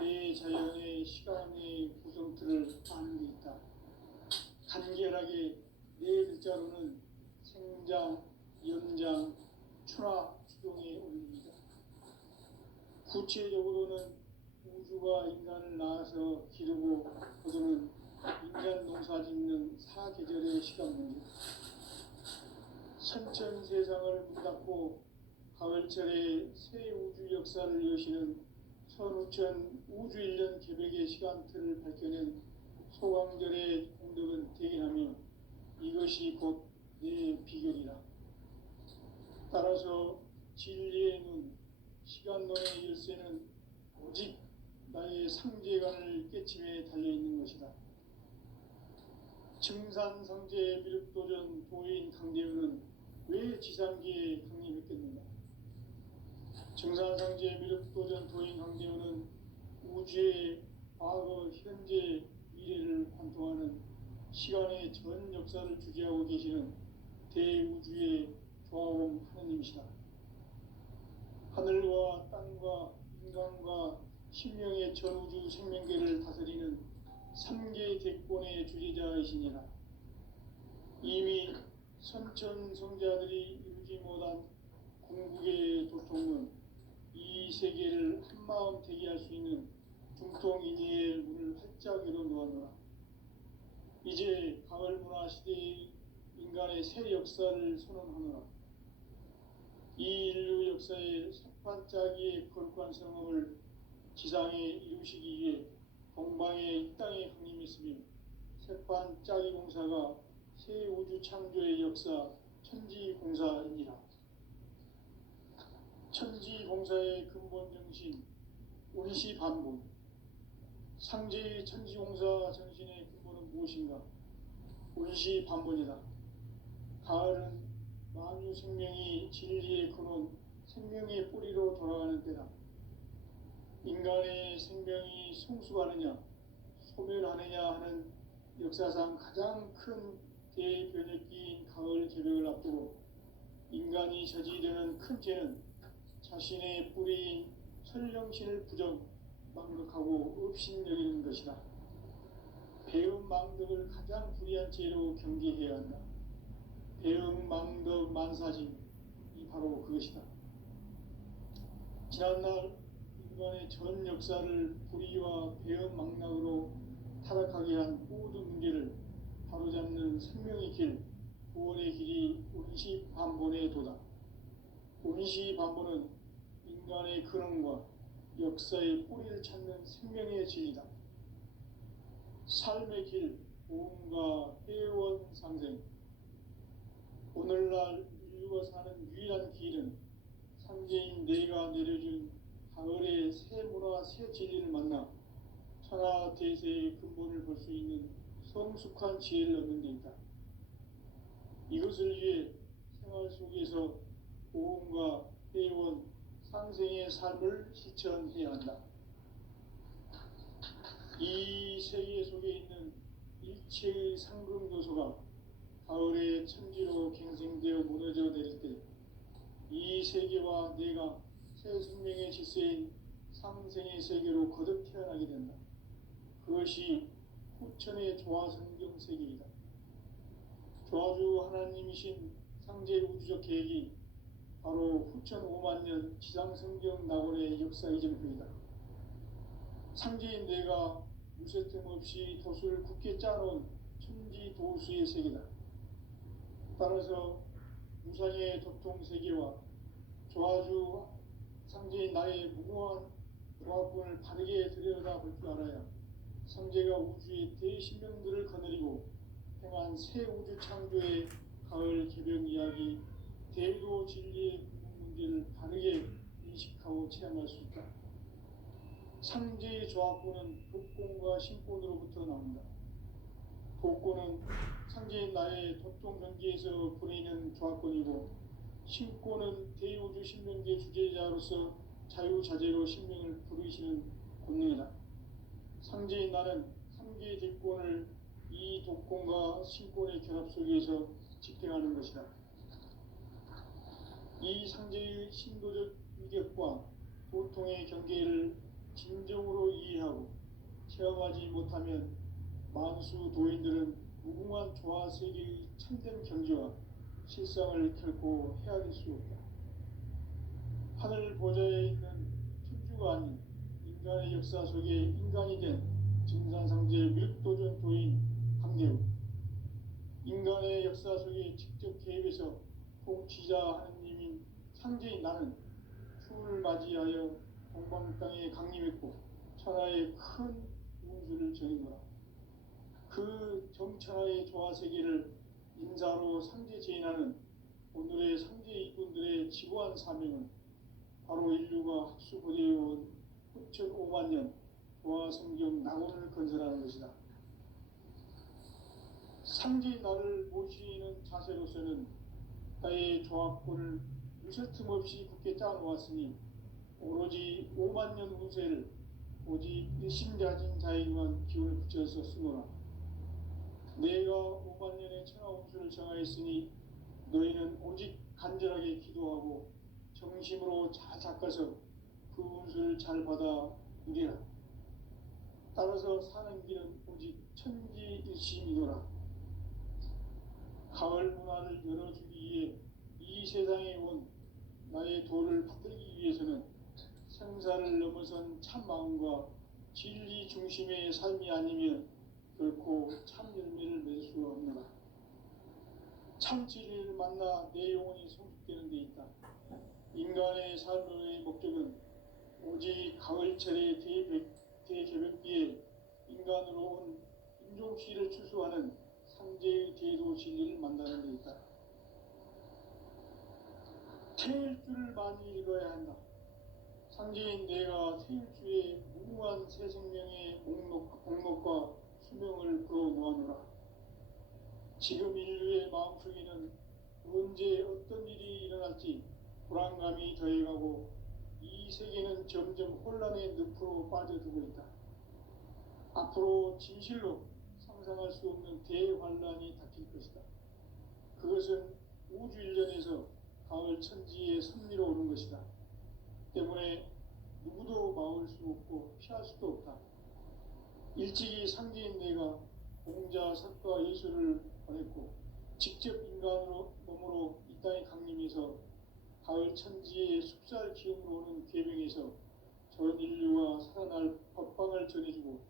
대자연의 시간의 구성틀을 아는 데 있다. 간결하게 네 글자로는 생장, 연장, 추나 추동에 올립니다. 구체적으로는 우주가 인간을 낳아서 기르고 거두는 인간 농사 짓는 사계절의 시간 문제, 선천 세상을 문 닫고 가을철에 새 우주 역사를 여시는 선우천 우주일년 개백의 시간틀을 밝혀낸 소강절의 공덕은 대견하며 이것이 곧 내 비결이라. 따라서 진리의 눈, 시간론의 열쇠는 오직 나의 상제관을 깨침에 달려있는 것이다. 증산상제 미륵도전 도인 강대현은 왜 지상기에 강림했겠는가? 증산상제 미륵도전 도인 강대현은 우주의 과거, 현재, 미래를 관통하는 시간의 전 역사를 주재하고 계시는 대우주의 조화원 하느님이시다. 하늘과 땅과 인간과 신명의 전우주 생명계를 다스리는 3개 대권의 주재자이시니라. 이미 선천성자들이 이루지 못한 궁극의 도통은 이 세계를 한마음 대기할 수 있는 중통인의의 문을 활짝 열어놓았노라. 이제 가을문화 시대의 인간의 새 역사를 선언하노라. 이 인류 역사의 색반짝이의 거룩한 성험을 지상에 이루시기 위해 동방의 이 땅에 강림했으며 색반짝이 공사가 새 우주 창조의 역사 천지공사이니라. 천지공사의 근본 정신 운시반본, 상제의 천지공사 정신의 근본은 무엇인가? 운시반본이다. 가을은 만유 생명이 진리의 근원, 생명의 뿌리로 돌아가는 때다. 인간의 생명이 성숙하느냐, 소멸하느냐 하는 역사상 가장 큰 대변혁기인 가을 개벽을 앞두고 인간이 저지르는 큰 죄는 자신의 뿌리인 설령신을 부정, 망극하고 업신여기는 것이다. 배음 망덕을 가장 불의한 죄로 경계해야 한다. 배음 망덕 만사짐이 바로 그것이다. 지난날 인간의 전 역사를 불의와 배음 망락으로 타락하게 한 모든 문제를 바로잡는 생명의 길, 구원의 길이 운시반본의 도다. 운시반본은 인간의 근원과 역사의 뿌리를 찾는 생명의 진리다. 삶의 길, 보험과 회원 상생. 오늘날 인류가 사는 유일한 길은 상제인 내가 내려준 가을의 새 문화, 새 진리를 만나 천하 대세의 근본을 볼 수 있는 성숙한 지혜를 얻는 데 있다. 이것을 위해 생활 속에서 보험과 회원, 상생의 삶을 실천해야 한다. 이 세계 속에 있는 일체의 상금도소가 가을의 천지로 갱생되어 무너져 내릴 때 이 세계와 내가 새 생명의 질서인 상생의 세계로 거듭 태어나게 된다. 그것이 후천의 조화성경 세계이다. 조화주 하나님이신 상제 우주적 계획이 바로 후천 5만년 지상성경 낙원의 역사 이정표이다. 상제인 내가 무쇠 틈 없이 도수를 굳게 짜놓은 천지도수의 세계다. 따라서 무상의 도통세계와 조화주 상제인 나의 무궁한 조합군을 바르게 들여다볼 줄 알아야 상제가 우주의 대신명들을 거느리고 행한 새 우주 창조의 가을 개벽 이야기, 대도 진리의 문제를 바르게 인식하고 체험할 수 있다. 상제의 조합군은 독곤과 신곤으로부터 나온다. 독곤은 상제인 나의 도통 경계에서 보내는 조합권이고, 신권은 대우주 신명계 주제자로서 자유자재로 신명을 부르시는 권능이다. 상제인 나는 3개의 대권을 이 독권과 신권의 결합 속에서 집행하는 것이다. 이 상제의 신도적 위격과 도통의 경계를 진정으로 이해하고 체험하지 못하면 만수 도인들은 무궁한 조화 세계의 참된 경지와 실상을 결코 헤아릴 수 없다. 하늘 보좌에 있는 천주가 아닌 인간의 역사 속에 인간이 된 증산상제 밀도전 도인 강대우, 인간의 역사 속에 직접 개입해서 통치자 하느님인 상제인 나는 추을 맞이하여 동방 땅에 강림했고 천하의 큰 운수를 정해노라. 그 정천하의 조화 세계를 인사로 상제 제인하는 오늘의 상제 이꾼들의 지고한 사명은 바로 인류가 학수고대해온 9,500만 년 조화 성경 낙원을 건설하는 것이다. 상제인 나를 모시는 자세로서는 나의 조합권을 유설틈 없이 굳게 짜놓았으니 오로지 5만 년 운세를 오직 일심가진 자에게만 기운을 붙여서 쓰노라. 내가 5만 년의 천하 운수를 정하였으니 너희는 오직 간절하게 기도하고 정심으로 잘 닦아서 그 운수를 잘 받아 누리라. 따라서 사는 길은 오직 천지일심이노라. 가을 문화를 열어주기 위해 이 세상에 온 나의 도를 받들기 위해서는 생사를 넘어선 참 마음과 진리 중심의 삶이 아니면 결코 참 열매를 맺을 수 없노라. 참 진리를 만나 내 영혼이 성숙되는 데 있다. 인간의 삶의 목적은 오직 가을철의 대개벽기에 인간으로 온 인종시를 추수하는 상제의 대도 진리를 만나는 데 있다. 태일주를 많이 읽어야 한다. 상제인 내가 태일주의 무궁한 새 생명의 목록과 수명을 풀어놓아노라. 지금 인류의 마음속에는 언제 어떤 일이 일어날지 불안감이 더해가고 이 세계는 점점 혼란의 늪으로 빠져들고 있다. 앞으로 진실로 상상할 수 없는 대환란이 닥칠 것이다. 그것은 우주 일련에서 가을 천지의 섭리로 오는 것이다. 때문에 누구도 막을 수 없고 피할 수도 없다. 일찍이 상제인 내가 공자, 석가, 예수를 보냈고 직접 인간으로 몸으로 이 땅에 강림해서 가을 천지의 숲살 기운으로 오는 궤병에서 전 인류가 살아날 법방을 전해주고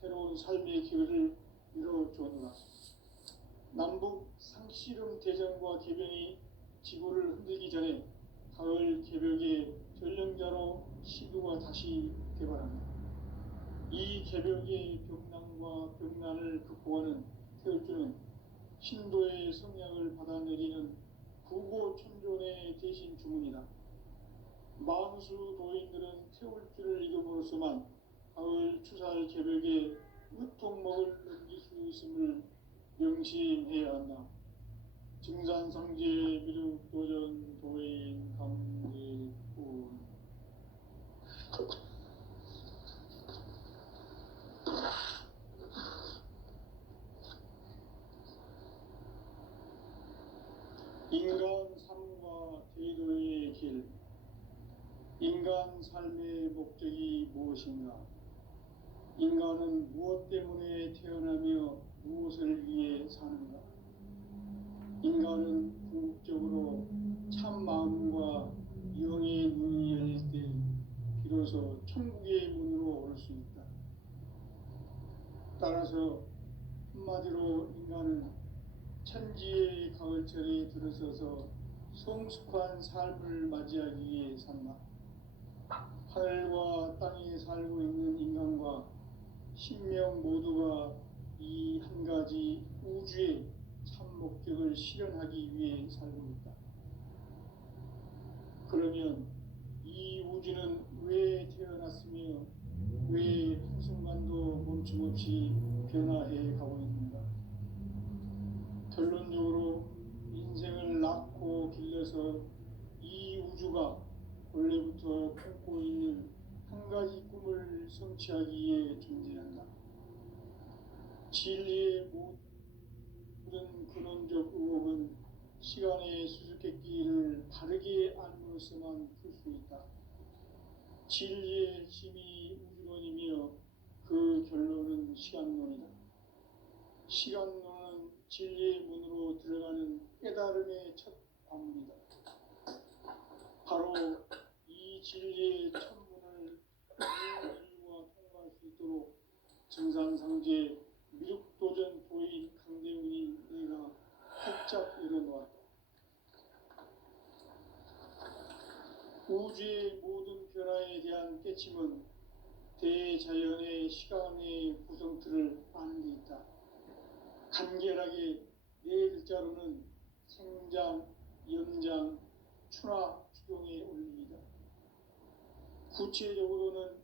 새로운 삶의 기회를 열어주었노라. 남북 상씨름 대전과 개병이 지구를 흔들기 전에 가을 개벽의 전령자로 시도가 다시 개발한다. 이 개벽의 벽난과 벽난을 극복하는 태울주는 신도의 성량을 받아내리는 구고천존의 대신 주문이다. 만수 도인들은 태울주를 이름으로서만 가을 추살 개벽에 으통목을 넘길 수 있음을 명심해야 한다. 증산상제 미륵도전 도인 강대군. 인간 삶과 대도의 길. 인간 삶의 목적이 무엇인가? 인간은 무엇 때문에 태어나며 무엇을 위해 사는가? 인간은 궁극적으로 참 마음과 영의 눈이 열릴 때 비로소 천국의 문으로 올 수 있다. 따라서 한마디로 인간은 천지의 가을철에 들어서서 성숙한 삶을 맞이하기 위해 산다. 하늘과 땅에 살고 있는 인간과 신명 모두가 이 한 가지 우주의 참 목적을 실현하기 위해 살고 있다. 그러면 이 우주는 왜 태어났으며 왜 한순간도 멈춤없이 변화해 가고 있는가? 결론적으로 인생을 낳고 길러서 이 우주가 원래부터 품고 있는 한 가지 꿈을 성취하기 위해 존재한다. 진리의 모든 근원적 의혹은 시간의 수수께끼를 바르게 알므로서만 풀 수 있다. 진리의 힘이 우주론이며 그 그 결론은 시간론이다. 시간론은 진리의 문으로 들어가는 깨달음의 첫 관문이다. 바로 이 진리의 첫 문을 인류와 통과할 수 있도록 정산상제 미륵도전 도인 강대훈이 내가 활짝 열어놓았다. 우주의 모든 변화에 대한 깨침은 대자연의 시간의 구성틀을 아는 데 있다. 간결하게 네 글자로는 생장, 연장, 추나 추동의 원리이다. 구체적으로는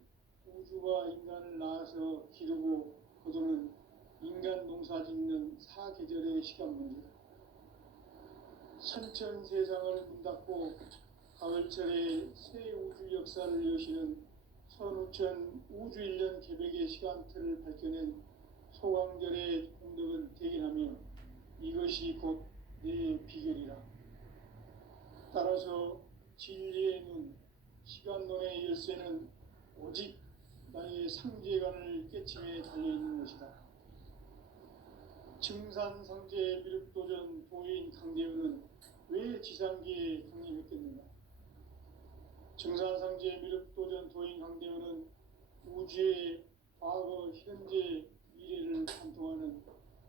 우주가 인간을 낳아서 기르고 거두는 인간 농사 짓는 사계절의 시간 문제다. 선천 세상을 문 닫고 가을철에 새 우주 역사를 여시는 선우천 우주 1년 개백의 시간틀을 밝혀낸 소강절의 공덕은 대견하며 이것이 곧 내 비결이라. 따라서 진리의 눈, 시간론의 열쇠는 오직 나의 상제관을 깨침에 달려있는 것이다. 증산상제 미륵도전 도인 강대훈은 왜 지상계에 강림했겠는가? 증산상제 미륵도전 도인 강대훈은 우주의 과거, 현재, 미래를 관통하는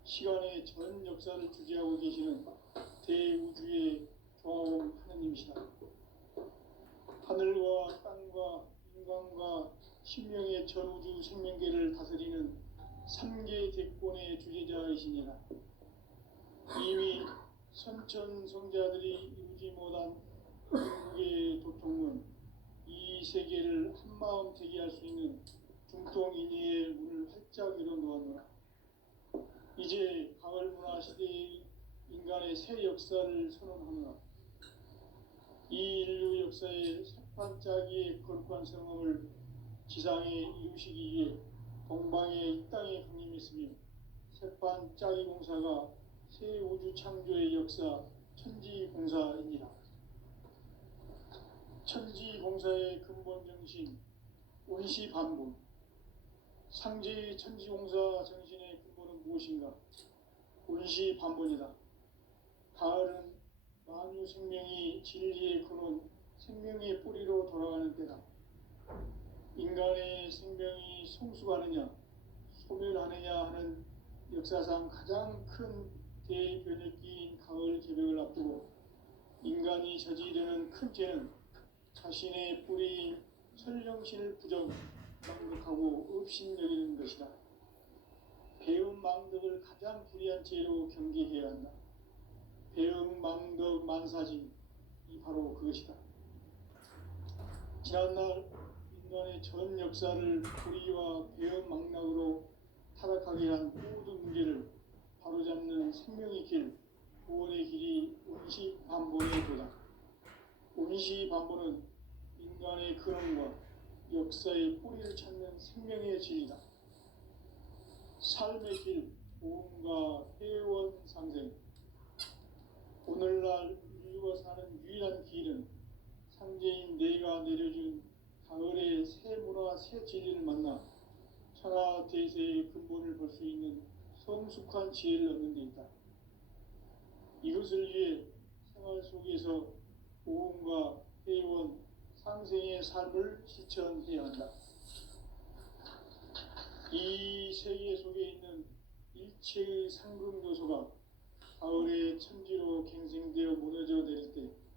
시간의 전 역사를 주재하고 계시는 대우주의 조화원 하느님이시다. 하늘과 땅과 인간과 신명의 전우주 생명계를 다스리는 3개 대권의 주제자이시니라. 이미 선천성자들이 이루지 못한 중국의 도통은 이 세계를 한마음 되게 할 수 있는 중통인의의 문을 활짝 열어놓았노라. 이제 가을 문화 시대의 인간의 새 역사를 선언하노라. 이 인류 역사의 새판짜기의 거룩한 성험을 지상에 이루시기 위해 동방의 이 땅에 강림했으며 새판짜기 공사가 새 우주 창조의 역사 천지공사입니다. 천지공사의 근본 정신 원시반복. 상제의 천지공사 정신의 근본은 무엇인가? 원시반복이다. 가을은 만유 생명이 진리의 근원, 생명의 뿌리로 돌아가는 때다. 인간의 생명이 성숙하느냐, 소멸하느냐 하는 역사상 가장 큰 대변혁기인 가을 개벽을 앞두고 인간이 저지르는 큰 죄는 자신의 뿌리인 설령신을 부정망덕하고 업신여기는 것이다. 배은망덕을 가장 불의한 죄로 경계해야 한다. 배은망덕 만사짐이 바로 그것이다. 지난날 인간의 전 역사를 불의와 배은망락으로 타락하게 한 모든 문제를 바로잡는 생명의 길, 구원의 길이 원시반본의 도다. 원시반본은 인간의 근원과 역사의 뿌리를 찾는 생명의 진리다. 삶의 길, 보험과 회원 상생. 오늘날 인류가 사는 유일한 길은 상제인 내가 내려준 가을의 새 문화, 새 진리를 만나 천하 대세의 근본을 볼 수 있는 성숙한 지혜를 얻는 데 있다. 이것을 위해 생활 속에서 보험과 회원, 상생의 삶을 실천해야 한다. 이 세계 속에 있는 일체의 상금 요소가 가을의 천지로 갱생되어 무너져 내릴 때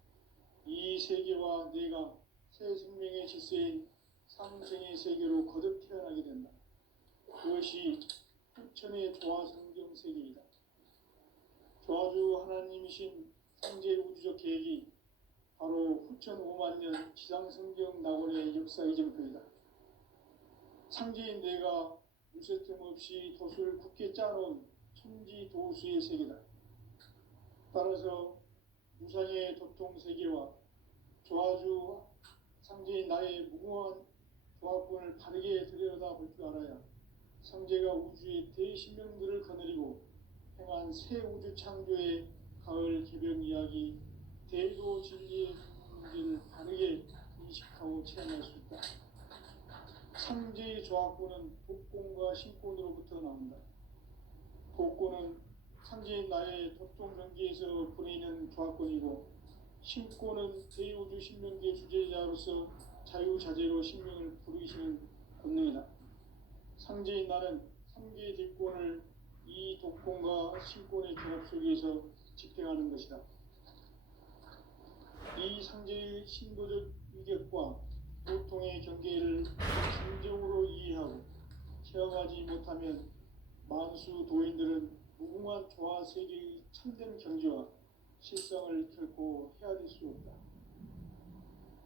이 세계와 내가 새 생명의 질서인 상생의 세계로 거듭 태어나게 된다. 그것이 후천의 조화성경 세계이다. 조화주 하나님이신 상제 우주적 계획이 바로 후천 5만년 지상성경 낙원의 역사 이정표이다. 상제인 내가 물새틈 없이 돛을 굳게 짜놓은 천지도수의 세계다. 따라서 무상의 도통 세계와 조화주 상제인 나의 무궁한 조화권을 바르게 들여다볼 줄 알아야 상제가 우주의 대신명들을 거느리고 행한 새 우주 창조의 가을 개벽 이야기 대도 진리의 문제를 바르게 인식하고 체험할 수 있다. 상제의 조합구는 독곤과 신곤으로부터 나온다. 독곤은 상제인 나의 독종전기에서 보내는 조합권이고, 신곤은 대우주 신명기의 주제자로서 자유자재로 신명을 부르시는 권능이다. 상제인 나는 3개의 대권을 이 독곤과 신곤의 조합 속에서 집행하는 것이다. 이 상제의 신도적 위격과 보통의 경계를 진정으로 이해하고 체험하지 못하면 만수 도인들은 무궁한 조화 세계의 참된 경지와 실상을 결코 헤아릴 수 없다.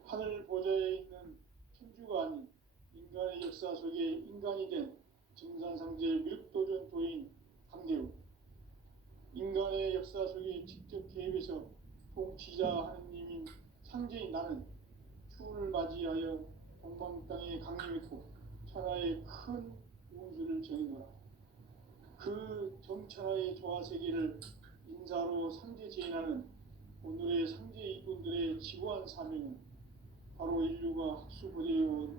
하늘 보좌에 있는 천주가 아닌 인간의 역사 속에 인간이 된 증산상제 미륵도전 도인 강대우, 인간의 역사 속에 직접 개입해서 통치자 하느님인 상제인 나는 추운을 맞이하여 동방 땅에 강림했고 천하의 큰 운수를 정의노라. 그 정천하의 조화세계를 인사로 상제 제인하는 오늘의 상제 이군들의 지구한 사명은 바로 인류가 학수고대해온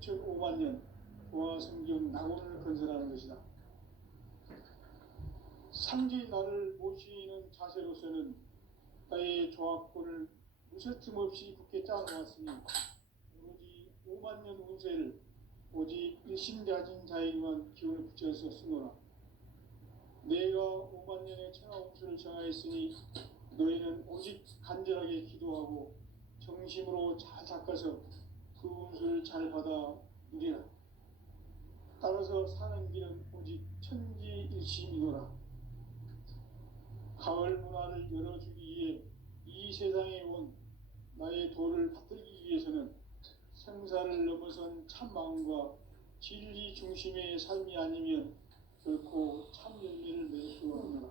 6,500만 년 조화성경 낙원을 건설하는 것이다. 상제인 나를 모시는 자세로서는 나의 조합권을 무쇠틈 없이 굳게 짜놓았으니 오로지 5만 년 운세를 오직 일심가진 자에게만 기운을 붙여서 쓰노라. 내가 5만 년의 천하 운수를 정하였으니 너희는 오직 간절하게 기도하고 정심으로 잘 닦아서 그 운수를 잘 받아 누리라. 따라서 사는 길은 오직 천지일심이노라. 가을 문화를 열어주기 위해 이 세상에 온 나의 도를 받들기 위해서는 생사를 넘어선 참마음과 진리 중심의 삶이 아니면 결코 참 열매를 맺을 수 없노라.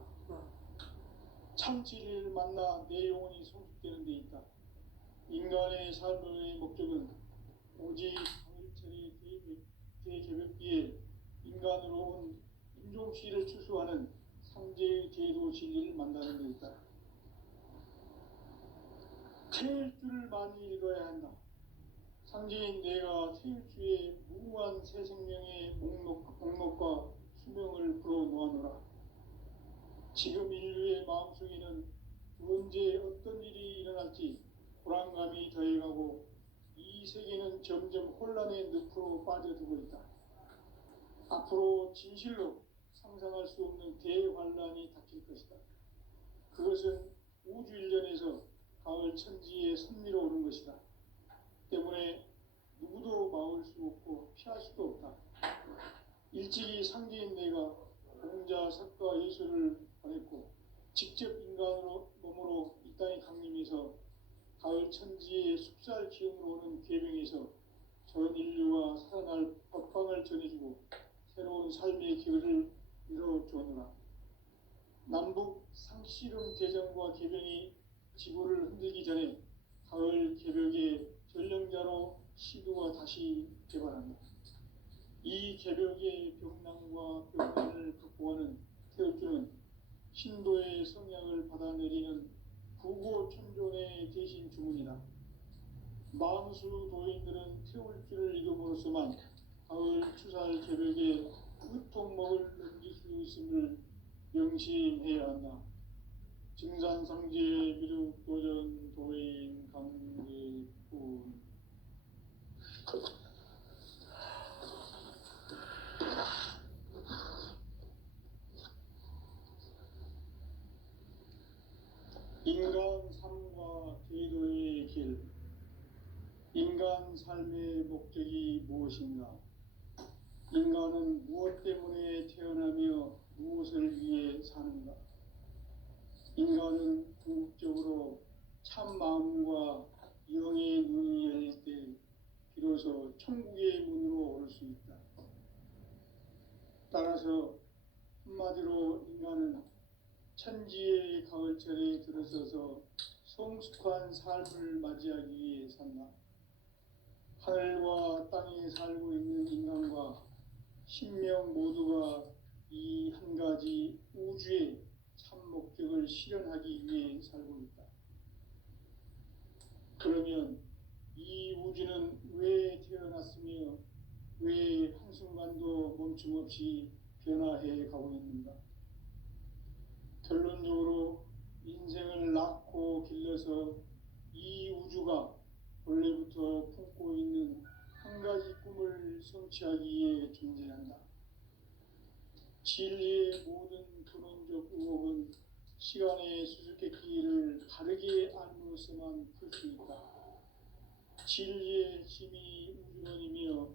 참 진리를 만나 내 영혼이 성숙되는 데 있다. 인간의 삶의 목적은 오직 가을철의 대개벽기에 인간으로 온 인종시를 추수하는 상제의 제도 진리를 만나는 데 있다. 태일주를 많이 읽어야 한다. 상제인 내가 태일주의 무궁한 새 생명의 목록과 수명을 불어놓아노라. 지금 인류의 마음속에는 언제 어떤 일이 일어날지 불안감이 더해가고 이 세계는 점점 혼란의 늪으로 빠져들고 있다. 앞으로 진실로 상상할 수 없는 대환란이 닥칠 것이다. 그것은 우주 일련에서 가을 천지에 선미로 오는 것이다. 때문에 누구도 막을 수 없고 피할 수도 없다. 일찍이 상제인 내가 공자, 석가, 예수를 보냈고 직접 인간으로 몸으로 이 땅에 강림해서 가을 천지의 숲살 기운으로 오는 계명에서 전 인류와 살아날 법방을 전해주고 새로운 삶의 길을 이뤄주었노라. 남북 상씨름 대전과 개병이 지구를 흔들기 전에 가을 개벽의 전령자로 시도가 다시 개발한다. 이 개벽의 병난과 병난을 극복하는 태울주는 신도의 성향을 받아내리는 부고천존의 대신 주문이다. 만수 도인들은 태울주를 읽음으로써만 가을 추살 개벽의 끝통목을 넘길 수 있음을 명심해야 한다. 증산상제 미륵도전 도인 강제군. 인간 삶과 제도의 길. 인간 삶의 목적이 무엇인가? 인간은 무엇 때문에 태어나며 무엇을 위해 사는가? 인간은 궁극적으로 참 마음과 영의 눈이 열릴 때 비로소 천국의 문으로 올 수 있다. 따라서 한마디로 인간은 천지의 가을철에 들어서서 성숙한 삶을 맞이하기 위해 산다. 하늘과 땅에 살고 있는 인간과 신명 모두가 이 한 가지 우주의 참 목적을 실현하기 위해 살고 있다. 그러면 이 우주는 왜 태어났으며 왜 한순간도 멈춤 없이 변화해 가고 있는가? 결론적으로 인생을 낳고 길러서 이 우주가 원래부터 품고 있는 한 가지 꿈을 성취하기 위해 존재한다. 진리의 모든 근원적 의혹은 시간의 수수께끼를 바르게 알므로서만 풀 수 있다. 진리의 힘이 우주론이며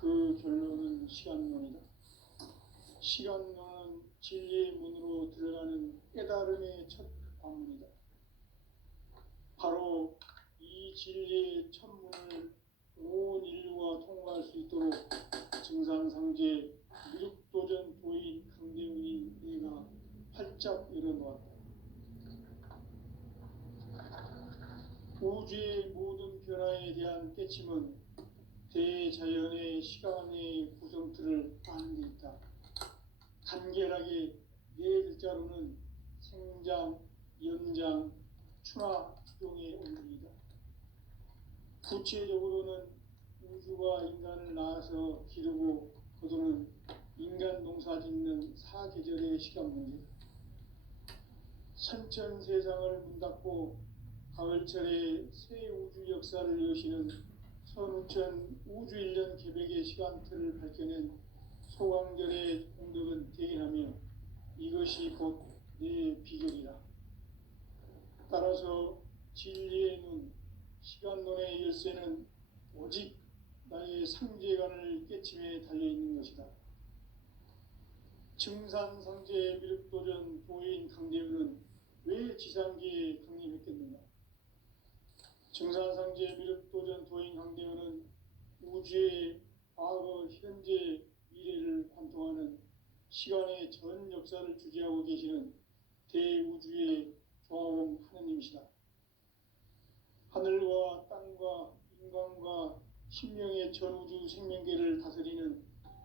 그 결론은 시간론이다. 시간론은 진리의 문으로 들어가는 깨달음의 첫 관문이다. 바로 이 진리의 첫 문을 온 인류가 통과할 수 있도록 증산상제 미륵도전 도인 강대훈이 내가 활짝 열어놓았다. 우주의 모든 변화에 대한 깨침은 대자연의 시간의 구성틀을 아는 데 있다. 간결하게 네 글자로는 생장, 연장, 추나 추종의 원리이다. 구체적으로는 우주가 인간을 낳아서 기르고 거두는 인간 농사 짓는 사계절의 시간 문제다. 선천 세상을 문 닫고 가을철에 새 우주 역사를 여시는 선우천 우주일년 개백의 시간틀을 밝혀낸 소강절의 공덕은 대견하며 이것이 곧 내 비결이라. 따라서 진리의 눈, 시간론의 열쇠는 오직 나의 상제관을 깨침에 달려있는 것이다. 증산상제 미륵도전 도인 강대훈은 왜 지상계에 강림했겠는가? 증산상제 미륵도전 도인 강대훈은 우주의 과거, 현재, 미래를 관통하는 시간의 전 역사를 주재하고 계시는 대우주의 조화원 하느님이시다. 하늘과 땅과 인간과 신명의 전우주 생명계를 다스리는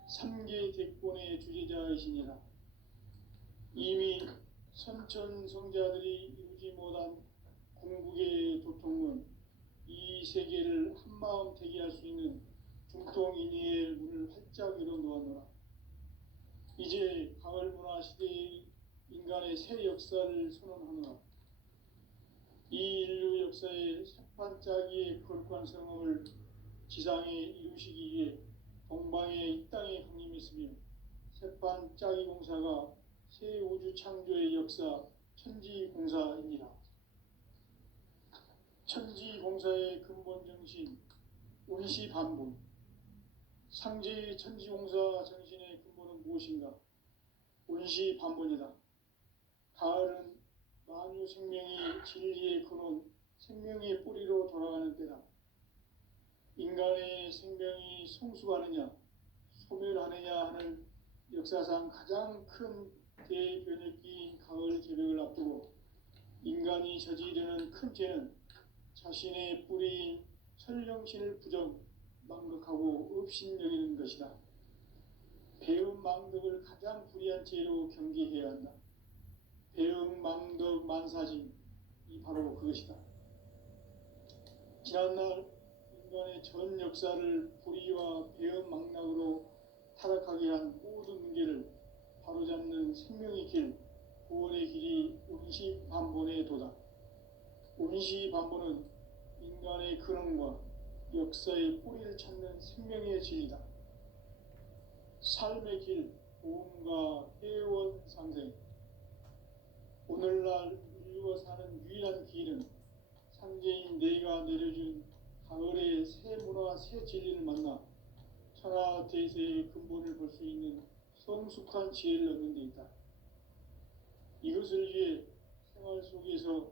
3계 대권의 주재자이시니라. 이미 선천성자들이 이루지 못한 궁극의 도통은 이 세계를 한마음 되게 할 수 있는 중통인의의 문을 활짝 열어놓았노라. 이제 가을문화 시대의 인간의 새 역사를 선언하노라. 이 인류 역사의 새판짜기의 거룩한 성험을 지상에 이루시기 위해 동방의 이 땅에 강림했으며 새판짜기 공사가 새 우주 창조의 역사 천지공사이니라. 천지공사의 근본 정신 운시반본. 상제의 천지공사 정신의 근본은 무엇인가? 운시반본이다. 가을은 만유 생명이 진리의 근원, 생명의 뿌리로 돌아가는 때다. 인간의 생명이 성숙하느냐, 소멸하느냐 하는 역사상 가장 큰 대변혁기인 가을 개벽을 앞두고 인간이 저지르는 큰 죄는 자신의 뿌리인 설령신을 부정, 망극하고 업신여기는 것이다. 배움 망덕을 가장 불의한 죄로 경계해야 한다. 배움 망덕 만사진, 이 바로 그것이다. 지난날 인간의 전 역사를 불의와 배움 망락으로 타락하게 한 모든 문제를 바로잡는 생명의 길, 구원의 길이 운시반본의 도다. 운시반본은 인간의 근원과 역사의 뿌리를 찾는 생명의 진리다. 삶의 길, 보험과 회원 상생. 오늘날 인류가 사는 유일한 길은 상제인 내가 내려준 가을의 새 문화, 새 진리를 만나 천하대세의 근본을 볼 수 있는 성숙한 지혜를 얻는 데 있다. 이것을 위해 생활 속에서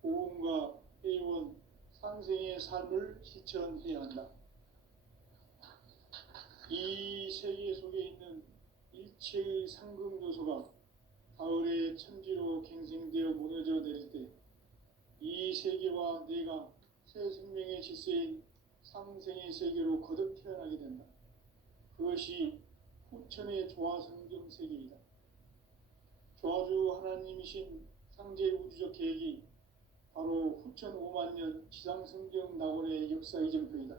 보험과 회원, 상생의 삶을 실천해야 한다. 이 세계 속에 있는 일체의 상급 요소가 가을의 천지로 갱생되어 무너져 내릴 때 이 세계와 내가 새 생명의 질서인 상생의 세계로 거듭 태어나게 된다. 그것이 후천의 조화성경 세계이다. 조화주 하나님이신 상제 우주적 계획이 바로 후천 5만년 지상성경 낙원의 역사 이정표이다.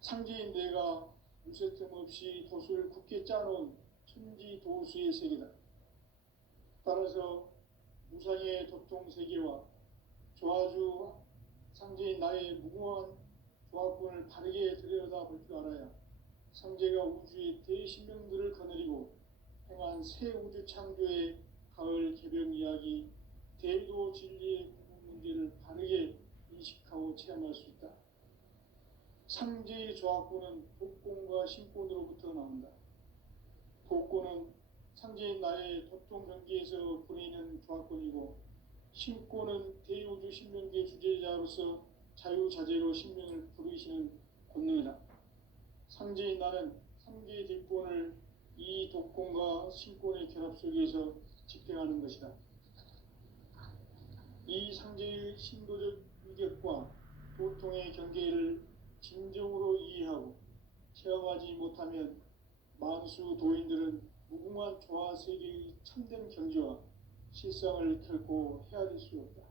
상제인 내가 무쇠틈 없이 도수를 굳게 짜놓은 천지도수의 세계다. 따라서 무상의 도통 세계와 조화주 상제인 나의 무궁한 조합군을 바르게 들여다볼 줄 알아야 상제가 우주의 대신명들을 거느리고 행한 새 우주 창조의 가을 개벽 이야기, 대도 진리의 구분 문제를 바르게 인식하고 체험할 수 있다. 상제의 조합군은 독곤과 신곤으로부터 나온다. 독곤은 상제인 나의 도통 경계에서 부리는 조합군이고, 신곤은 대우주 신명계 주제자로서 자유자재로 신명을 부르시는 권능이다. 상제인 나는 상제의 뒷권을 이 독권과 신권의 결합 속에서 집행하는 것이다. 이 상제의 신도적 위격과 도통의 경계를 진정으로 이해하고 체험하지 못하면 만수 도인들은 무궁한 조화 세계의 참된 경지와 실상을 결코 헤아릴 수 없다.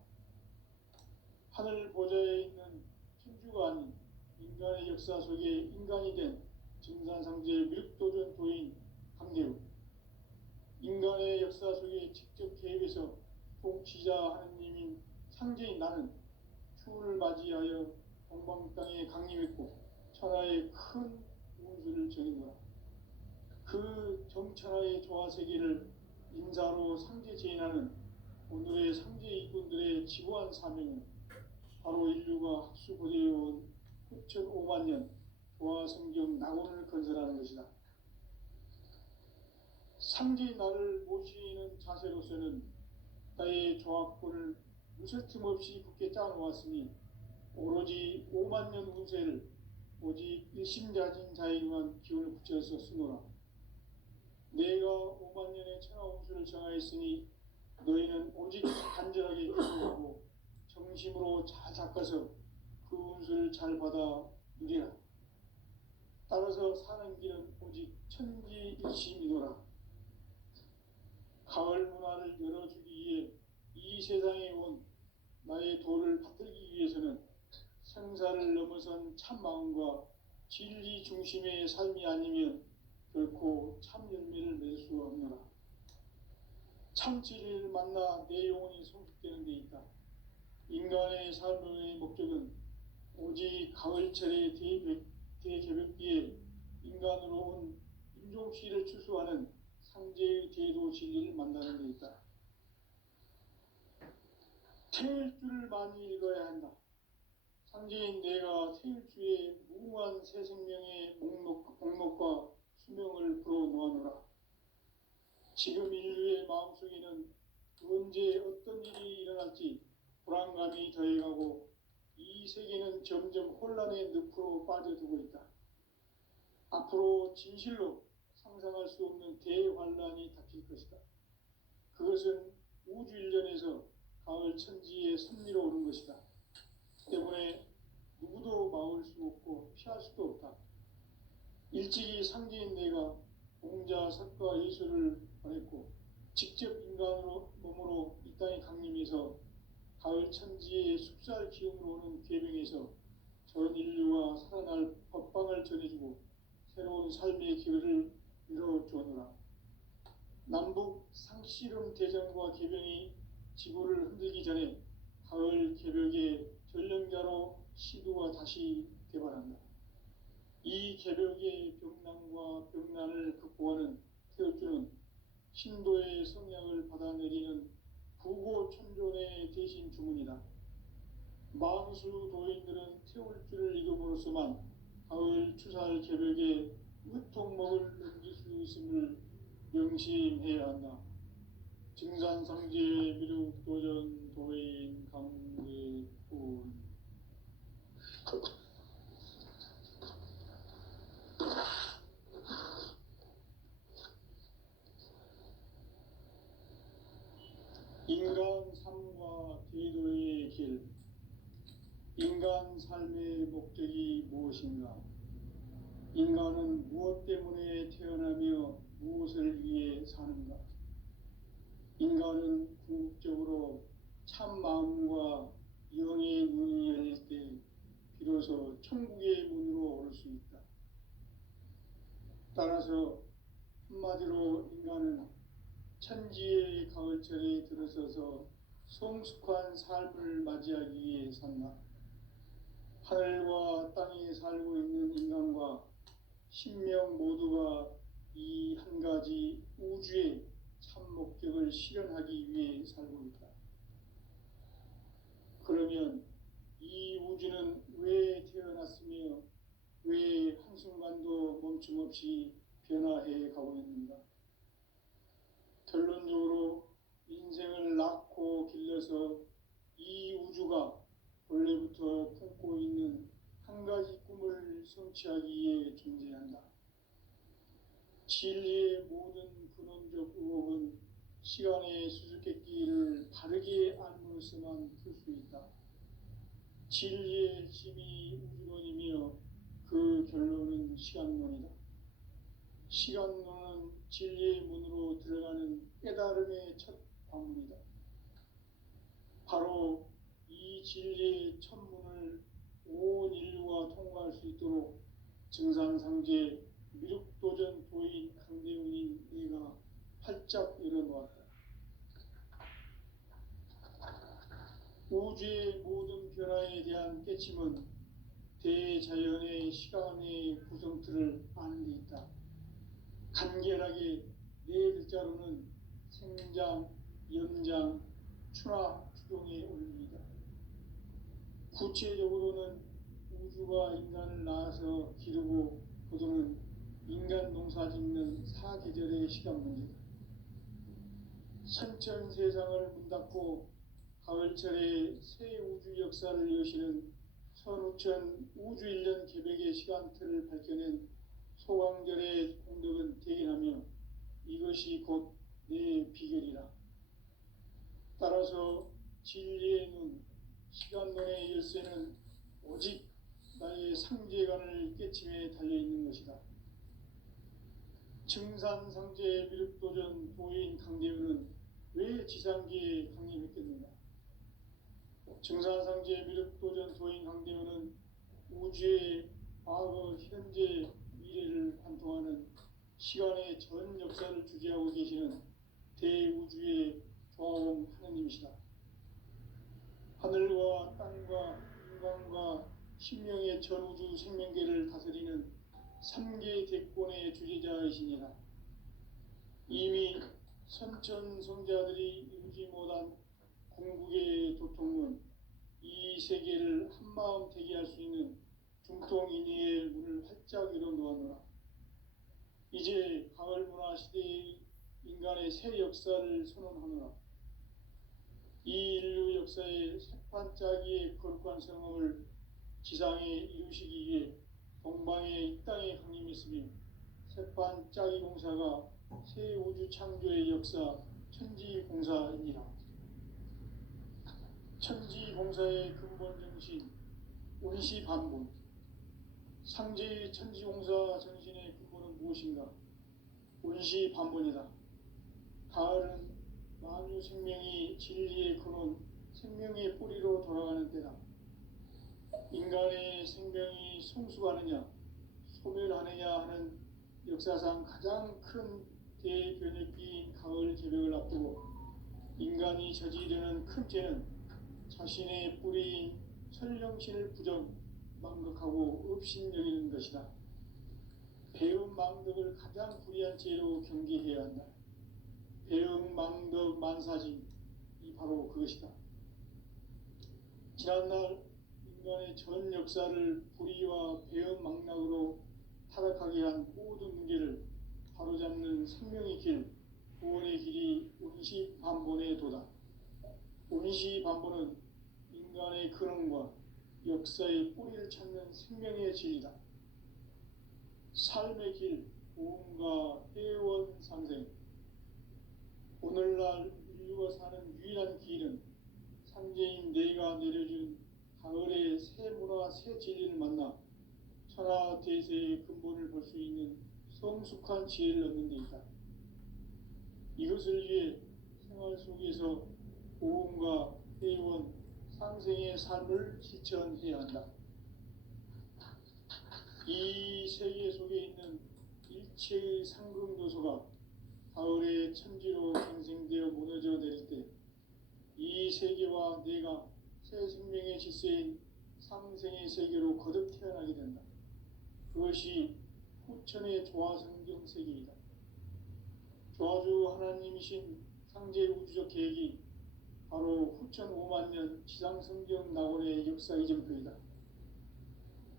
하늘 보좌에 있는 천주가 아닌 인간의 역사 속에 인간이 된 증산상제의 미륵도전 도인 강대우, 인간의 역사 속에 직접 개입해서 통치자 하느님인 상제인 나는 추운을 맞이하여 동방 땅에 강림했고 천하의 큰 운수를 전인노라. 그 정천하의 조화세계를 인사로 상제 제인하는 오늘의 상제 이꾼들의 지고한 사명은 바로 인류가 학수고대해온 9,500만 년 조화성경 낙원을 건설하는 것이다. 상제인 나를 모시는 자세로서는 나의 조합권을 무쇠틈 없이 굳게 짜놓았으니 오로지 5만 년 운세를 오직 일심자진 자에게만 기운을 붙여서 쓰노라. 내가 5만 년의 천하 운수를 정하였으니 너희는 오직 간절하게 기도하고 정심으로 잘 닦아서 그 운수를 잘 받아 누리라. 따라서 사는 길은 오직 천지일심이노라. 가을 문화를 열어주기 위해 이 세상에 온 나의 도를 받들기 위해서는 생사를 넘어선 참 마음과 진리 중심의 삶이 아니면 결코 참 열매를 맺을 수 없노라. 참 진리를 만나 내 영혼이 성숙되는 데 있다. 인간의 삶의 목적은 오직 가을철의 대개벽기에 인간으로 온 임종씨를 추수하는 상제의 대도 진리를 만나는 데 있다. 태일주를 많이 읽어야 한다. 상제인 내가 태일주의 무궁한 새 생명의 목록과 수명을 불어 놓아노라. 지금 인류의 마음속에는 언제 어떤 일이 일어날지 불안감이 더해가고 이 세계는 점점 혼란의 늪으로 빠져들고 있다. 앞으로 진실로 상상할 수 없는 대환란이 닥칠 것이다. 그것은 우주 일련에서 가을 천지의 섭리로 오는 것이다. 때문에 누구도 막을 수 없고 피할 수도 없다. 일찍이 상제인 내가 공자, 석가, 예수를 보냈고 직접 인간으로 몸으로 이 땅에 강림해서 가을 천지의 숲살 기운으로 오는 계명에서 전 인류와 살아날 법방을 전해주고 새로운 삶의 기회를 열어주었노라. 남북 상씨름 대전과 개병이 지구를 흔들기 전에 가을 개벽의 전령자로 시도가 다시 개발한다. 이 개벽의 병난과 병난을 극복하는 태울주는 신도의 성약을 받아내리는 부고천존의 대신 주문이다. 만수 도인들은 태울주를 읽음으로써만 가을 추살 개벽에 으통먹을 넘길 수 있음을 명심해야 한다. 증산상제 미륵도전 도인 강대군. 인간 삶과 대도의 길. 인간 삶의 목적이 무엇인가? 인간은 무엇 때문에 태어나며 무엇을 위해 사는가? 인간은 궁극적으로 참 마음과 영의 눈이 열릴 때 비로소 천국의 문으로 오를 수 있다. 따라서 한마디로 인간은 천지의 가을철에 들어서서 성숙한 삶을 맞이하기 위해 산다. 하늘과 땅에 살고 있는 인간과 신명 모두가 이 한 가지 우주의 참 목적을 실현하기 위해 살고 있다. 그러면 이 우주는 왜 태어났으며 왜 한순간도 멈춤없이 변화해 가고 있는가? 결론적으로 인생을 낳고 길러서 이 우주가 원래부터 품고 있는 한 가지 꿈을 성취하기 위해 존재한다. 진리의 모든 근원적 의혹은 시간의 수수께끼를 바르게 알므로서만 풀 수 있다. 진리의 핵심이 우주론이며 그 결론은 시간론이다. 시간론은 진리의 문으로 들어가는 깨달음의 첫 방문이다. 바로 이 진리의 첫 문을 온 인류가 통과할 수 있도록 증산상제 미륵도전 도인 강대훈인 내가 활짝 열어놓았다. 우주의 모든 변화에 대한 깨침은 대자연의 시간의 구성틀을 아는 데 있다. 간결하게 네 글자로는 생장, 연장, 추나 추동의 원리이다. 구체적으로는 우주가 인간을 낳아서 기르고 거두는 인간 농사 짓는 사계절의 시간 문제다. 선천 세상을 문 닫고 가을철에 새 우주 역사를 여시는 선우천 우주 1년 개백의 시간틀을 밝혀낸 소강절의 공덕은 대견하며 이것이 곧 내 비결이라. 따라서 진리의 눈, 시간론의 열쇠는 오직 나의 상제관을 깨침에 달려있는 것이다. 증산상제 미륵도전 도인 강대훈은 왜 지상계에 강림했겠는가? 증산상제 미륵도전 도인 강대훈은 우주의 과거, 현재, 미래를 관통하는 시간의 전 역사를 주재하고 계시는 대우주의 조화원 하느님이시다. 하늘과 땅과 인간과 신명의 전우주 생명계를 다스리는 3개 대권의 주재자이시니라. 이미 선천성자들이 이루지 못한 궁극의 도통은 이 세계를 한마음 되게 할 수 있는 중통인의의 문을 활짝 열어놓았노라. 이제 가을 문화 시대의 인간의 새 역사를 선언하노라. 이 인류 역사의 새판짜기의 거룩한 성험을 지상에 이루시기 위해 동방에 이 땅에 강림했으며 새판짜기 공사가 새 우주 창조의 역사 천지공사이니라. 천지공사의 근본 정신 운시반본. 상제의 천지공사 정신의 근본은 무엇인가? 운시반본이다. 가을은 만유 생명이 진리의 근원, 생명의 뿌리로 돌아가는 때다. 인간의 생명이 성숙하느냐, 소멸하느냐 하는 역사상 가장 큰 대변혁기인 가을 개벽을 앞두고 인간이 저지르는 큰 죄는 자신의 뿌리인 천령신을 망각하고 업신여기는 것이다. 배은망덕을 가장 불의한 죄로 경계해야 한다. 배은망덕 만사진, 이 바로 그것이다. 지난날 인간의 전 역사를 불의와 배은망락으로 타락하게 한 모든 문제를 바로잡는 생명의 길, 구원의 길이 운시반본의 도다. 운시반본은 인간의 근원과 역사의 뿌리를 찾는 생명의 진리다. 삶의 길, 고음과 회원 상생. 오늘날 인류가 사는 유일한 길은 상제인 내가 내려준 가을의 새 문화, 새 진리를 만나 천하 대세의 근본을 볼 수 있는 성숙한 지혜를 얻는 데 있다. 이것을 위해 생활 속에서 고음과 회원, 상생의 삶을 실천해야 한다. 이 세계 속에 있는 이체의 상금도서가 가을의 천지로 갱생되어 무너져 내릴 때 이 세계와 내가 새 생명의 질서인 상생의 세계로 거듭 태어나게 된다. 그것이 후천의 조화성경 세계이다. 조화주 하나님이신 상제 우주적 계획이 바로 후천 5만 년 지상성경 낙원의 역사 이전표이다.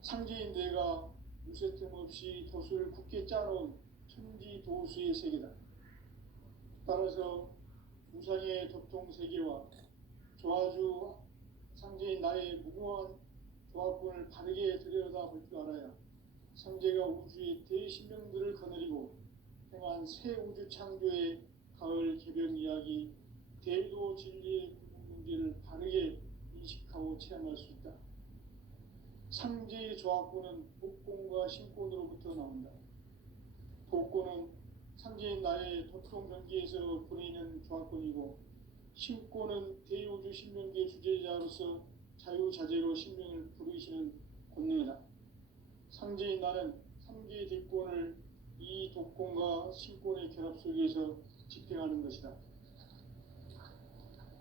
상제인 내가 무쇠 틈 없이 도수를 굳게 짜놓은 천지 도수의 세계다. 따라서 우상의 도통 세계와 조화주 상제인 나의 무궁한 조합군을 바르게 들여다볼 줄 알아야 상제가 우주의 대신명들을 거느리고 행한 새 우주 창조의 가을 개변 이야기, 대도 진리의 궁극 문제를 바르게 인식하고 체험할 수 있다. 상제의 조합군은 복권과 신권으로부터 나온다. 복권은 상제인 나의 도통 경기에서 보내는 조합권이고, 신권은 대우주 신명계 주제자로서 자유자재로 신명을 부르시는 권능이다. 상제인 나는 상제의 대권을 이 독권과 신권의 결합 속에서 집행하는 것이다.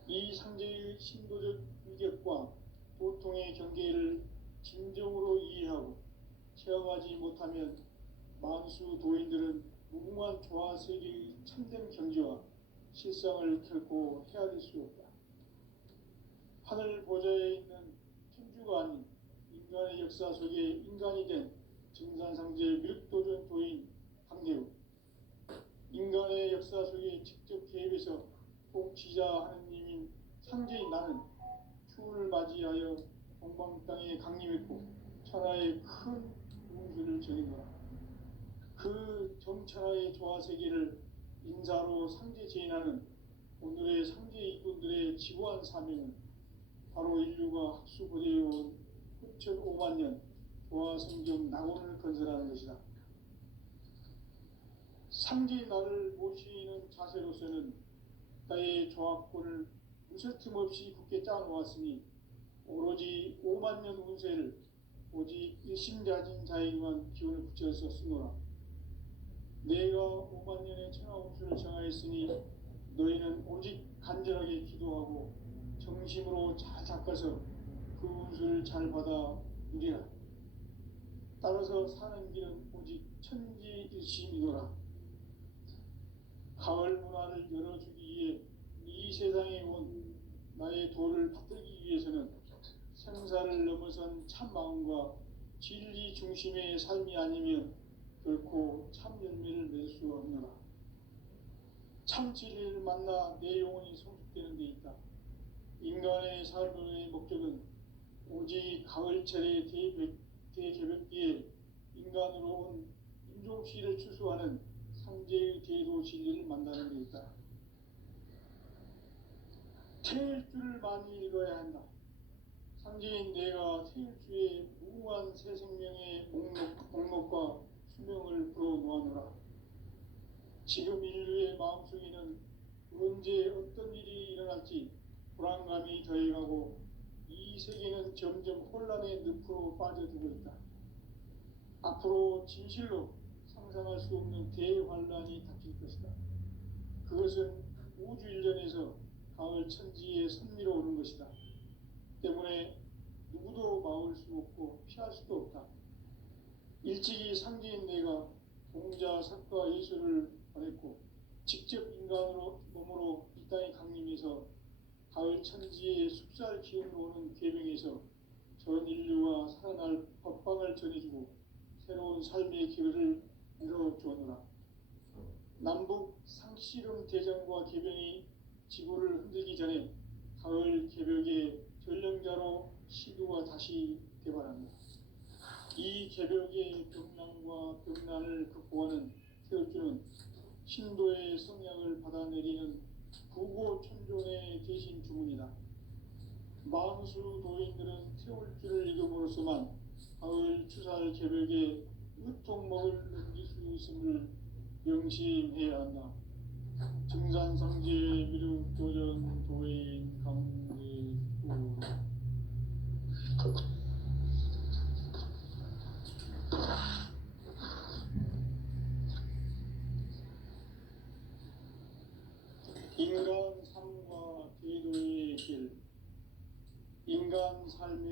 이 상제의 신도적 위격과 도통의 경계를 진정으로 이해하고 체험하지 못하면 만수 도인들은 무궁한 조화 세계의 참된 경지와 실상을 결코 헤아릴 수 없다. 하늘 보좌에 있는 천주가 아닌 인간의 역사 속에 인간이 된 증산상제 밀도전 도인 강대우, 인간의 역사 속에 직접 개입해서 통치자 하느님인 상제인 나는 추운을 맞이하여 동방 땅에 강림했고 천하의 큰 운수를 전인 거라. 그 정천하의 조화세계를 인사로 상제 제인하는 오늘의 상제 이꾼들의 지구한 사명은 바로 인류가 학수고대해온 후천 5만 년 조화성경 낙원을 건설하는 것이다. 상제의 나를 모시는 자세로서는 나의 조합권을 무쇠 틈 없이 굳게 짜놓았으니 오로지 5만 년 운세를 오직 일심자진 자에게만 기운을 붙여서 쓰노라. 내가 5만 년의 천하 운수를 정하였으니 너희는 오직 간절하게 기도하고 정심으로 잘 닦아서 그 운수를 잘 받아 누리라. 따라서 사는 길은 오직 천지일심이노라. 가을 문화를 열어주기 위해 이 세상에 온 나의 도를 받들기 위해서는 생사를 넘어선 참 마음과 진리 중심의 삶이 아니면 결코 참 열매를 맺을 수 없노라. 참 진리를 만나 내 영혼이 성숙되는 데 있다. 인간의 삶의 목적은 오직 가을철의 대개벽기에 인간으로 온 인종시를 추수하는 상제의 대도 진리를 만나는 데 있다. 태일주를 많이 읽어야 한다. 상제인 내가 태일주의 무궁한 새 생명의 목록과 수명을 불어 놓아노라. 지금 인류의 마음속에는 언제 어떤 일이 일어날지 불안감이 더해가고 이 세계는 점점 혼란의 늪으로 빠져들고 있다. 앞으로 진실로 상상할 수 없는 대환란이 닥칠 것이다. 그것은 우주 일전에서 가을 천지의 섭리로 오는 것이다. 때문에 누구도 막을 수 없고 피할 수도 없다. 일찍이 상제인 내가 공자, 석가, 예수를 보냈고 직접 인간으로 몸으로 이 땅에 강림해서 가을 천지의 숲살 기운으로 오는 계명에서 전 인류와 살아날 법방을 전해주고 새로운 삶의 기회를 열어주었노라. 남북 상씨름 대전과 개변이 지구를 흔들기 전에 가을 개벽의 전령자로 시두가 다시 개발합니다. 이 개벽의 병난과 병난을 극복하는 태울주는 신도의 성향을 받아내리는 부고천존의 대신 주문이다. 만수 도인들은 태울주를 읽음으로써만 가을 추살 개벽에 으통먹을 넘길 수 있음을 명심해야 한다. 증산상제 미륵도전 도인 강대우. 인간 삶과 제도의 길, 인간 삶의